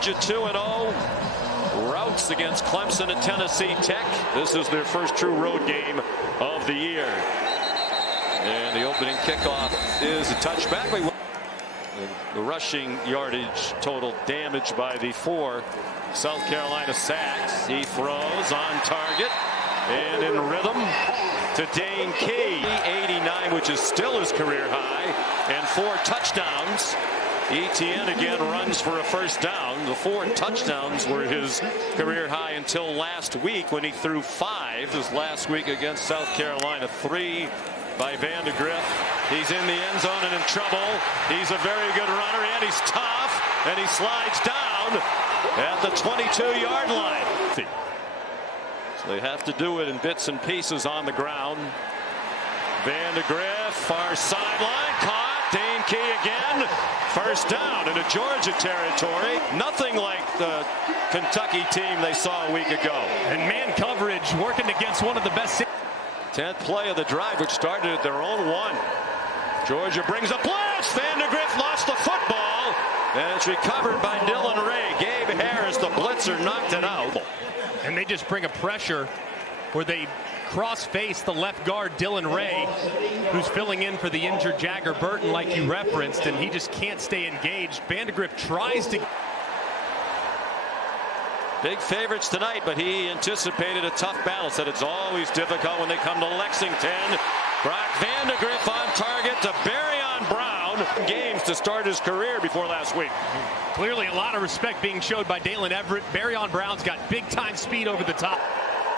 Georgia 2-0. Routes against Clemson and Tennessee Tech. This is their first true road game of the year. And the opening kickoff is a touchback. The rushing yardage total damaged by the 4 South Carolina sacks. He throws on target and in rhythm to Dane Key. 89, which is still his career high, and 4 touchdowns. ETN again runs for a first down. The 4 touchdowns were his career high until last week when he threw 5. This last week against South Carolina. 3 by Vandegrift. He's in the end zone and in trouble. He's a very good runner and he's tough, and he slides down at the 22-yard line. So they have to do it in bits and pieces on the ground. Vandegrift, far sideline, caught. Dane Key again. First down into Georgia territory. Nothing like the Kentucky team they saw a week ago. And man coverage working against one of the best. 10th play of the drive, which started at their own 1. Georgia brings a blitz. Vandegrift lost the football, and it's recovered by Dylan Ray. Gabe Harris, the blitzer, knocked it out. And they just bring a pressure where they cross-face the left guard, Dylan Ray, who's filling in for the injured Jagger Burton, like you referenced, and he just can't stay engaged. Vandegrift tries to... Big favorites tonight, but he anticipated a tough battle. Said it's always difficult when they come to Lexington. Brock Vandegrift on target to Barryon Brown. Games to start his career before last week. Clearly a lot of respect being showed by Dalen Everett. Barryon Brown's got big-time speed over the top.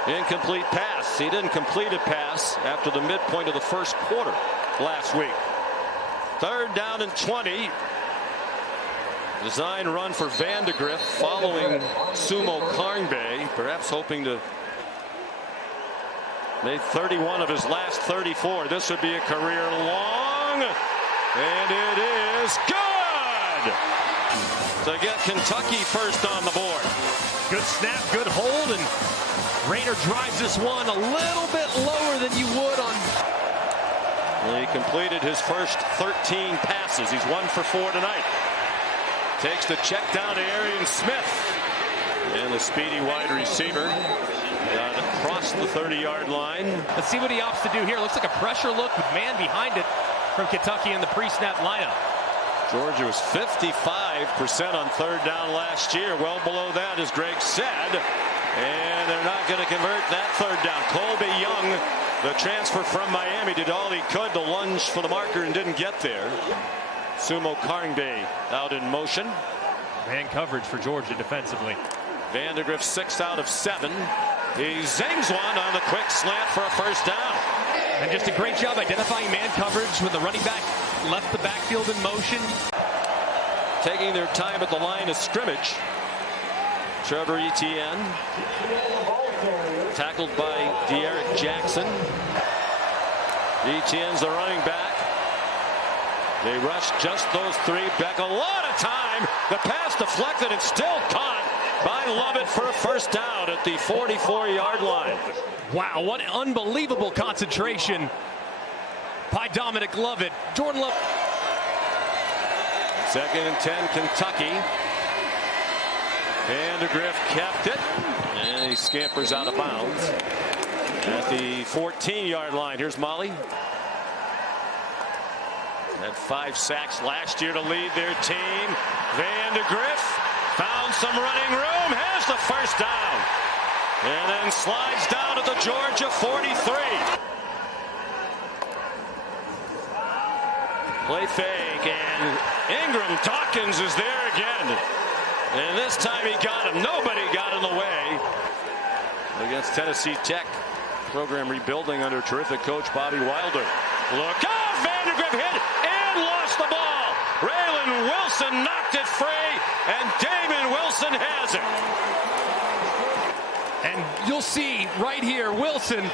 Incomplete pass. He didn't complete a pass after the midpoint of the first quarter last week. 3rd down and 20. Design run for Vandegrift following Sumo Karngbe, perhaps hoping to make 31 of his last 34. This would be a career long, and it is good to get Kentucky first on the board. Good snap, good hold, and Rayner drives this one a little bit lower than you would on. He completed his first 13 passes. He's 1 for 4 tonight. Takes the check down to Arian Smith. And the speedy wide receiver got across the 30-yard line. Let's see what he opts to do here. Looks like a pressure look with man behind it from Kentucky in the pre-snap lineup. Georgia was 55% on 3rd down last year. Well below that, as Greg said. And they're not going to convert that 3rd down. Colby Young, the transfer from Miami, did all he could to lunge for the marker and didn't get there. Sumo Karngbe out in motion. Man coverage for Georgia defensively. Vandegrift 6 out of 7. He zings one on the quick slant for a first down. And just a great job identifying man coverage when the running back left the backfield in motion. Taking their time at the line of scrimmage. Trevor Etienne. Tackled by De'Aric Jackson. Etienne's the running back. They rushed just those 3 back a lot of time. The pass deflected and still caught by Lovett for a first down at the 44-yard line. Wow, what unbelievable concentration by Dominic Lovett. Jordan Lovett. 2nd and 10, Kentucky. Vandegrift kept it, and he scampers out of bounds at the 14-yard line. Here's Molly. Had 5 sacks last year to lead their team. Vandegrift found some running room, has the first down, and then slides down to the Georgia 43. Play fake, and Ingram Dawkins is there again. And this time he got him. Nobody got in the way. Against Tennessee Tech. Program rebuilding under terrific coach Bobby Wilder. Look out! Vandegrift hit and lost the ball. Raylan Wilson knocked it free, and Damon Wilson has it. And you'll see right here, Wilson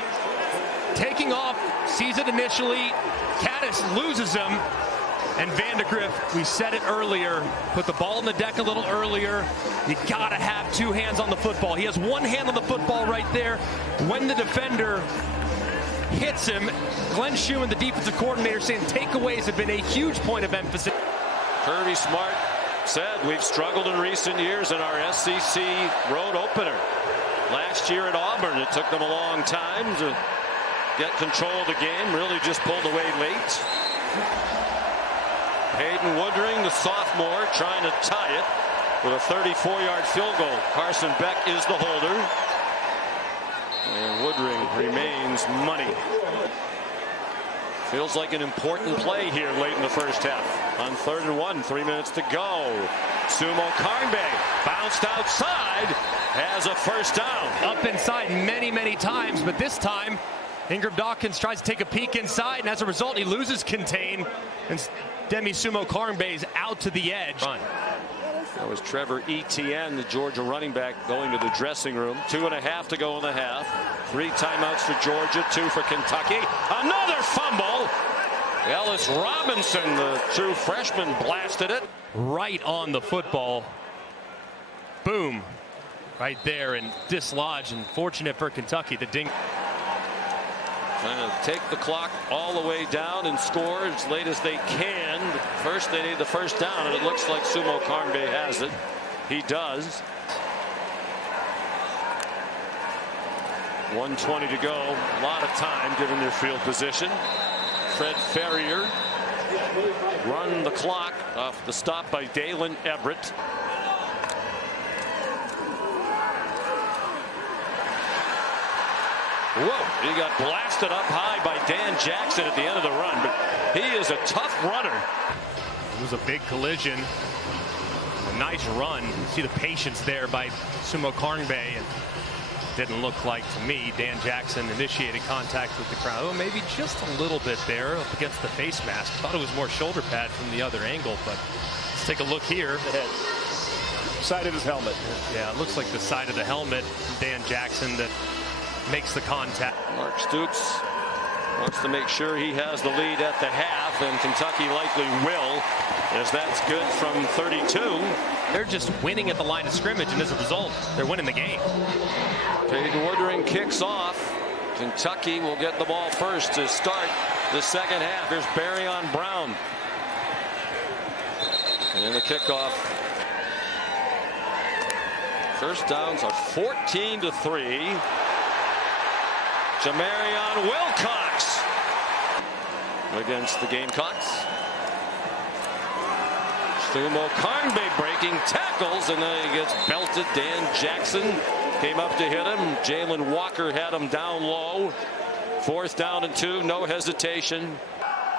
taking off, sees it initially. Caddis loses him. And Vandegrift, we said it earlier, put the ball in the deck a little earlier. You gotta have 2 hands on the football. He has 1 hand on the football right there. When the defender hits him, Glenn Schumann, the defensive coordinator, saying takeaways have been a huge point of emphasis. Kirby Smart said we've struggled in recent years in our SEC road opener. Last year at Auburn, it took them a long time to get control of the game. Really just pulled away late. Hayden Woodring, the sophomore, trying to tie it with a 34-yard field goal. Carson Beck is the holder. And Woodring remains money. Feels like an important play here late in the first half. On 3rd and 1, 3 minutes to go. Sumo Karnbe bounced outside, has a first down. Up inside many times, but this time Ingram Dawkins tries to take a peek inside, and as a result he loses contain, and Demi Sumo Karnbe is out to the edge. That was Trevor Etienne, the Georgia running back, going to the dressing room. 2.5 to go in the half. 3 timeouts for Georgia, 2 for Kentucky. Another fumble. Ellis Robinson, the true freshman, blasted it. Right on the football. Boom. Right there and dislodged. And fortunate for Kentucky, the ding. Trying to take the clock all the way down and score as late as they can. But first they need the first down, and it looks like Sumo Karnbe has it. He does. 1:20 to go. A lot of time given their field position. Fred Ferrier run the clock off the stop by Dalen Everett. Whoa, he got blasted up high by Dan Jackson at the end of the run, but he is a tough runner. It was a big collision. A nice run. You see the patience there by Sumo Karnbe, and didn't look like, to me, Dan Jackson initiated contact with the crowd. Well, maybe just a little bit there up against the face mask. Thought it was more shoulder pad from the other angle, but let's take a look here. The head. Side of his helmet. Yeah, it looks like the side of the helmet. Dan Jackson that makes the contact. Mark Stoops wants to make sure he has the lead at the half, and Kentucky likely will, as that's good from 32. They're just winning at the line of scrimmage, and as a result, they're winning the game. Peyton Woodring kicks off. Kentucky will get the ball first to start the second half. Here's Barryon Brown. And the kickoff. First downs are 14-3. Jamarion Wilcox against the Gamecocks. Sumo Karnbe breaking tackles, and then he gets belted. Dan Jackson came up to hit him. Jalen Walker had him down low. 4th down and 2, no hesitation.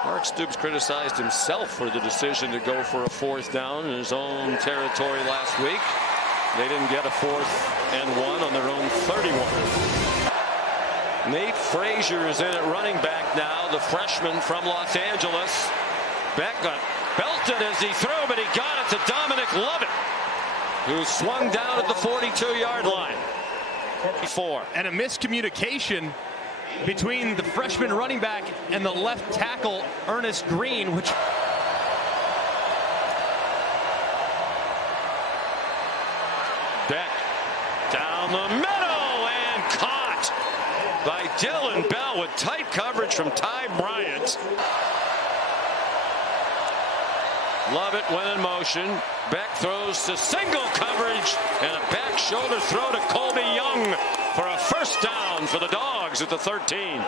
Mark Stoops criticized himself for the decision to go for a 4th down in his own territory last week. They didn't get a 4th and 1 on their own 31. Nate Frazier is in at running back now, the freshman from Los Angeles. Beck got belted as he threw, but he got it to Dominic Lovett, who swung down at the 42-yard line. 4. And a miscommunication between the freshman running back and the left tackle, Ernest Green, which... Beck down the middle and caught by Dylan Bell with tight coverage from Ty Bryant. Lovett went in motion. Beck throws to single coverage and a back shoulder throw to Colby Young for a first down for the Dogs at the 13.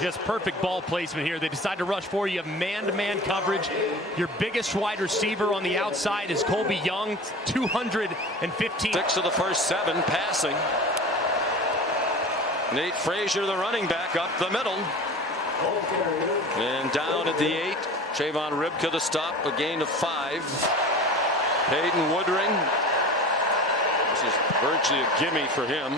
Just perfect ball placement here. They decide to rush for you. Man-to-man coverage. Your biggest wide receiver on the outside is Colby Young, 215. 6 of the first 7 passing. Nate Frazier, the running back, up the middle. And down at the 8. Trayvon Ribka the stop, a gain of 5. Hayden Woodring. This is virtually a gimme for him.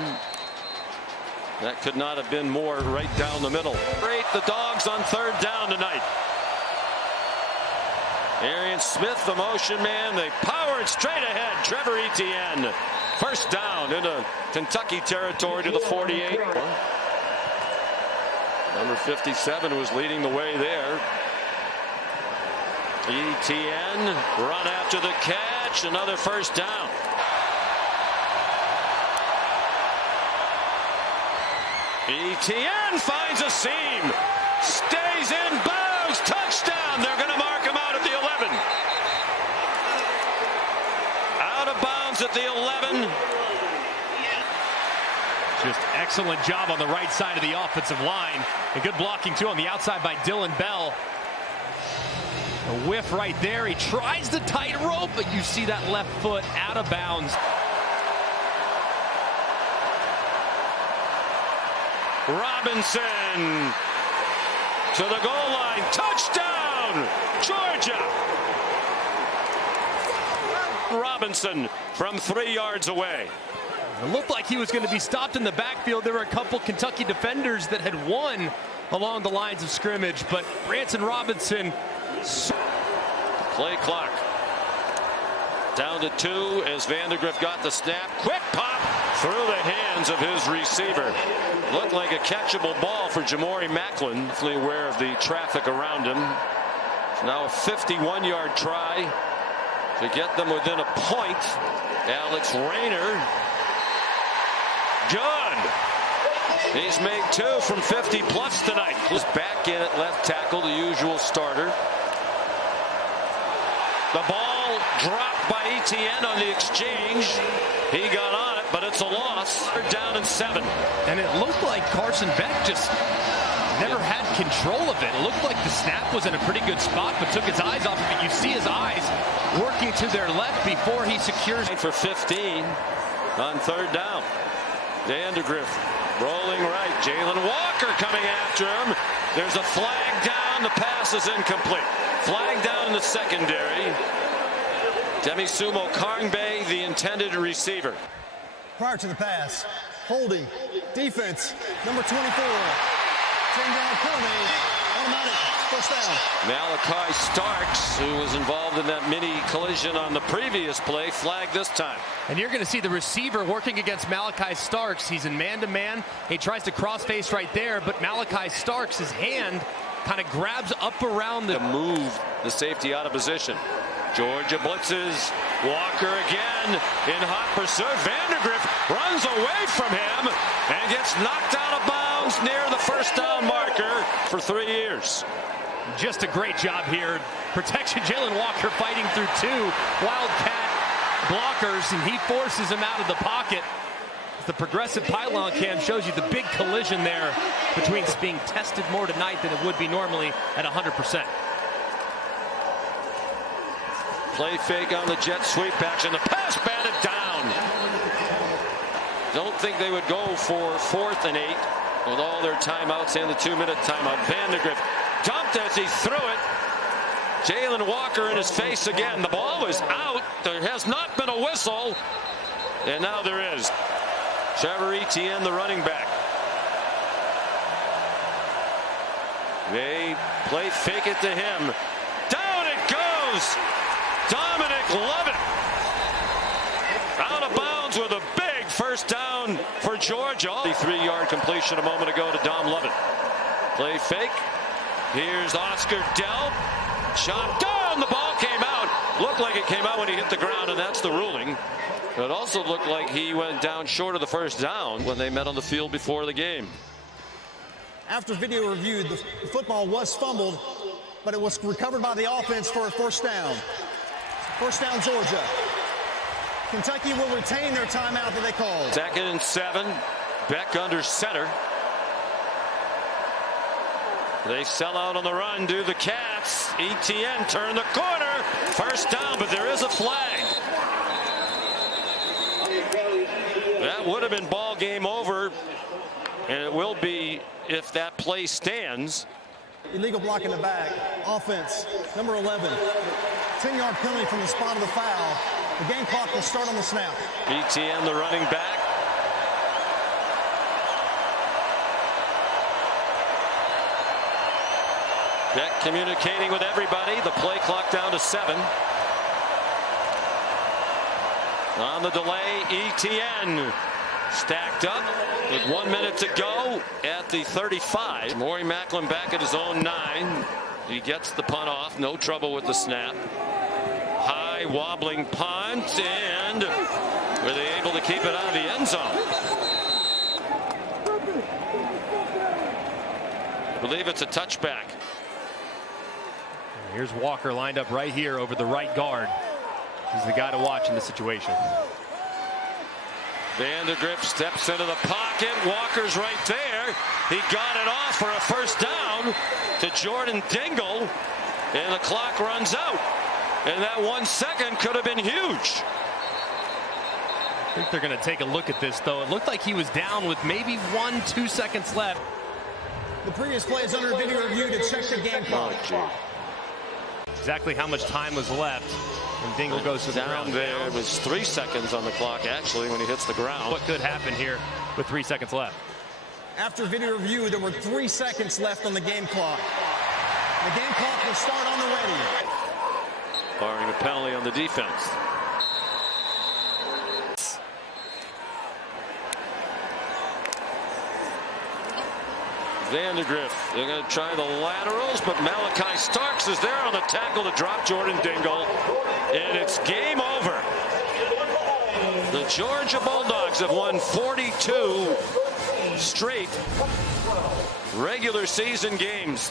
That could not have been more right down the middle. Great, the Dogs on 3rd down tonight. Arian Smith, the motion man. They power it straight ahead. Trevor Etienne. First down into Kentucky territory to the 48. Number 57 was leading the way there. Etienne run after the catch. Another first down. Etienne finds a seam. Stays in bounds. Touchdown. They're going to mark him out at the 11. Just excellent job on the right side of the offensive line. And good blocking, too, on the outside by Dylan Bell. A whiff right there. He tries the tightrope, but you see that left foot out of bounds. Robinson to the goal line. Touchdown, Georgia. Robinson from 3 yards away. It looked like he was going to be stopped in the backfield. There were a couple Kentucky defenders that had won along the lines of scrimmage, but Branson Robinson. Play clock down to 2 as Vandegrift got the snap. Quick pop through the hands of his receiver. Looked like a catchable ball for Jamori Macklin. Fully aware of the traffic around him. It's now a 51-yard try to get them within a point. Alex Rayner. Good. He's made 2 from 50 plus tonight. He's back in at left tackle, the usual starter. The ball dropped by ETN on the exchange. He got on it, but it's a loss. They're down in 7. And it looked like Carson Beck just never had control of it. It looked like the snap was in a pretty good spot, but took his eyes off of it. You see his eyes working to their left before he secures. For 15 on 3rd down. Vandegrift rolling right. Jalen Walker coming after him. There's a flag down. The pass is incomplete. Flag down in the secondary. Demisumo Karngbe, the intended receiver. Prior to the pass, holding, defense, number 24. 10-yard penalty, automatic, first down. Malachi Starks, who was involved in that mini collision on the previous play, flagged this time. And you're going to see the receiver working against Malachi Starks. He's in man-to-man. He tries to cross-face right there, but Malachi Starks, his hand kind of grabs up around the... To move the safety out of position. Georgia blitzes. Walker again in hot pursuit. Vandegrift runs away from him and gets knocked out of bounds near the first down marker for 3 years. Just a great job here. Protection, Jalen Walker fighting through 2 Wildcat blockers, and he forces him out of the pocket. The progressive pylon cam shows you the big collision there between being tested more tonight than it would be normally at 100%. Play fake on the jet sweep action. The pass batted down. Don't think they would go for 4th and 8 with all their timeouts and the 2-minute timeout. Vandegrift dumped as he threw it. Jalen Walker in his face again. The ball is out. There has not been a whistle. And now there is. Trevor Etienne, the running back. They play fake it to him. Down it goes. Dominic Lovett out of bounds with a big first down for Georgia. The 3-yard completion a moment ago to Dom Lovett. Play fake. Here's Oscar Dell. Shot down. The ball came out. Looked like it came out when he hit the ground, and that's the ruling. It also looked like he went down short of the first down when they met on the field before the game. After video review, the football was fumbled, but it was recovered by the offense for a first down. First down, Georgia. Kentucky will retain their timeout that they called. 2nd and 7. Beck under center. They sell out on the run, do the Cats. ETN turn the corner. First down, but there is a flag. That would have been ball game over, and it will be if that play stands. Illegal block in the back. Offense, number 11. 10-yard penalty from the spot of the foul. The game clock will start on the snap. ETN, the running back. Beck communicating with everybody. The play clock down to 7. On the delay, ETN stacked up with 1 minute to go at the 35. Maury Macklin back at his own 9. He gets the punt off. No trouble with the snap. High wobbling punt, and were they able to keep it out of the end zone? I believe it's a touchback. Here's Walker lined up right here over the right guard. He's the guy to watch in this situation. Vandegrift steps into the pocket. Walker's right there. He got it off for a first down to Jordan Dingle, and the clock runs out. And that 1 second could have been huge. I think they're going to take a look at this, though. It looked like he was down with maybe 1-2 seconds left. The previous play is under video review to check the game clock. Exactly how much time was left. And Dingle goes to the ground. There it was 3 seconds on the clock, actually, when he hits the ground. What could happen here with 3 seconds left? After video review, there were 3 seconds left on the game clock. The game clock will start on the ready. Barring a penalty on the defense. Vandegrift, they're going to try the laterals, but Malachi Starks is there on the tackle to drop Jordan Dingle, and it's game over. The Georgia Bulldogs have won 42 straight regular season games.